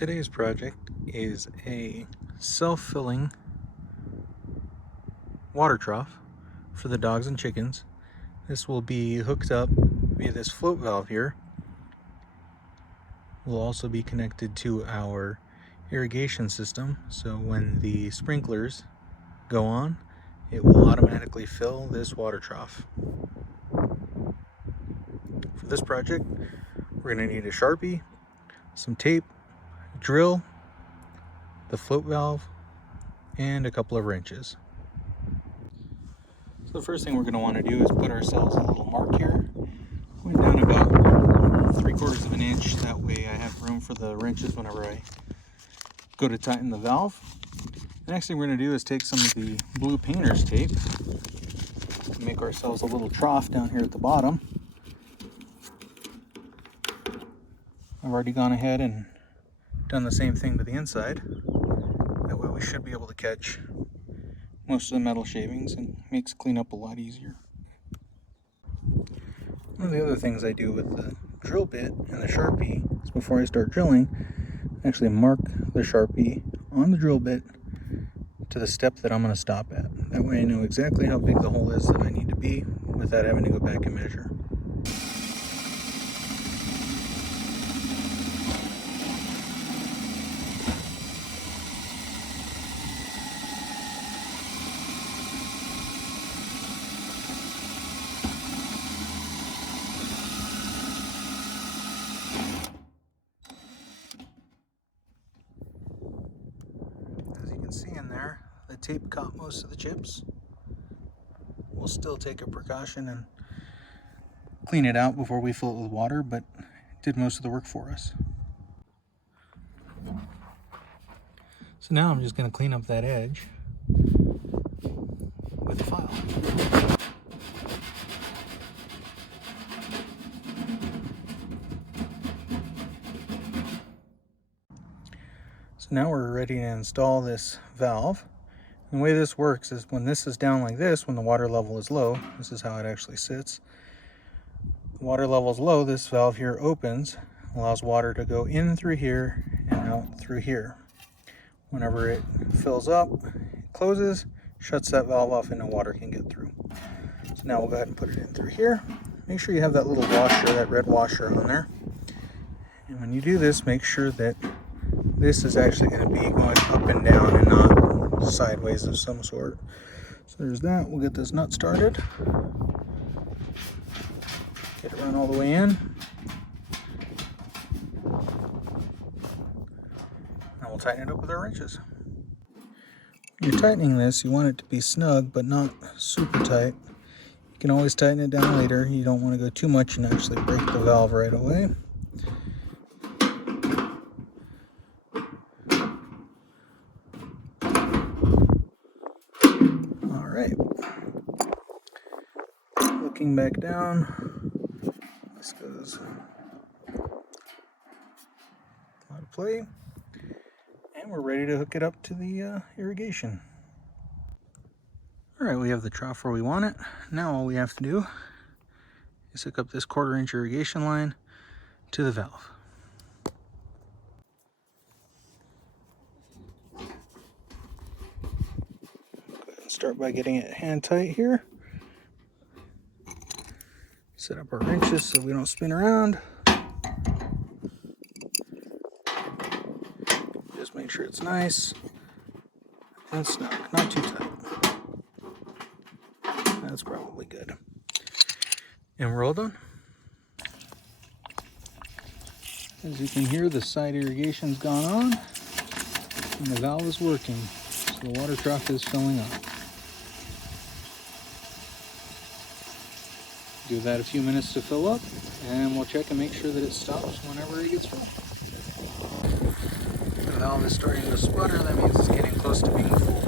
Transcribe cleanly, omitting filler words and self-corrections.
Today's project is a self-filling water trough for the dogs and chickens. This will be hooked up via this float valve here. Will also be connected to our irrigation system, so when the sprinklers go on, it will automatically fill this water trough. For this project, we're going to need a sharpie, some tape, drill, the float valve, and a couple of wrenches. So the first thing we're going to want to do is put ourselves a little mark here, going down about 3/4 of an inch. That way I have room for the wrenches whenever I go to tighten the valve. The next thing we're going to do is take some of the blue painter's tape and make ourselves a little trough down here at the bottom. I've already gone ahead and done the same thing to the inside. That way we should be able to catch most of the metal shavings and makes cleanup a lot easier. One of the other things I do with the drill bit and the Sharpie is before I start drilling, I actually mark the Sharpie on the drill bit to the step that I'm going to stop at. That way I know exactly how big the hole is that I need to be without having to go back and measure. See in there, the tape caught most of the chips. We'll still take a precaution and clean it out before we fill it with water, but it did most of the work for us. So now I'm just going to clean up that edge with a file. So now we're ready to install this valve. And the way this works is when this is down like this, when the water level is low, this is how it actually sits. The water level is low, this valve here opens, allows water to go in through here and out through here. Whenever it fills up, it closes, shuts that valve off and no water can get through. So now we'll go ahead and put it in through here. Make sure you have that little washer, that red washer on there. And when you do this, make sure that this is actually going to be going up and down and not sideways of some sort. So there's that. We'll get this nut started. Get it run all the way in. Now we'll tighten it up with our wrenches. When you're tightening this, you want it to be snug but not super tight. You can always tighten it down later. You don't want to go too much and actually break the valve right away. Looking back down, this goes out of play, and we're ready to hook it up to the irrigation. Alright, we have the trough where we want it. Now all we have to do is hook up this 1/4 inch irrigation line to the valve. Go ahead and start by getting it hand tight here. Set up our wrenches so we don't spin around. Just make sure it's nice and snug, not too tight. That's probably good. And we're all done. As you can hear, the side irrigation's gone on and the valve is working, so the water trough is filling up. Give that a few minutes to fill up, and we'll check and make sure that it stops whenever it gets full. The valve is starting to sputter, that means it's getting close to being full.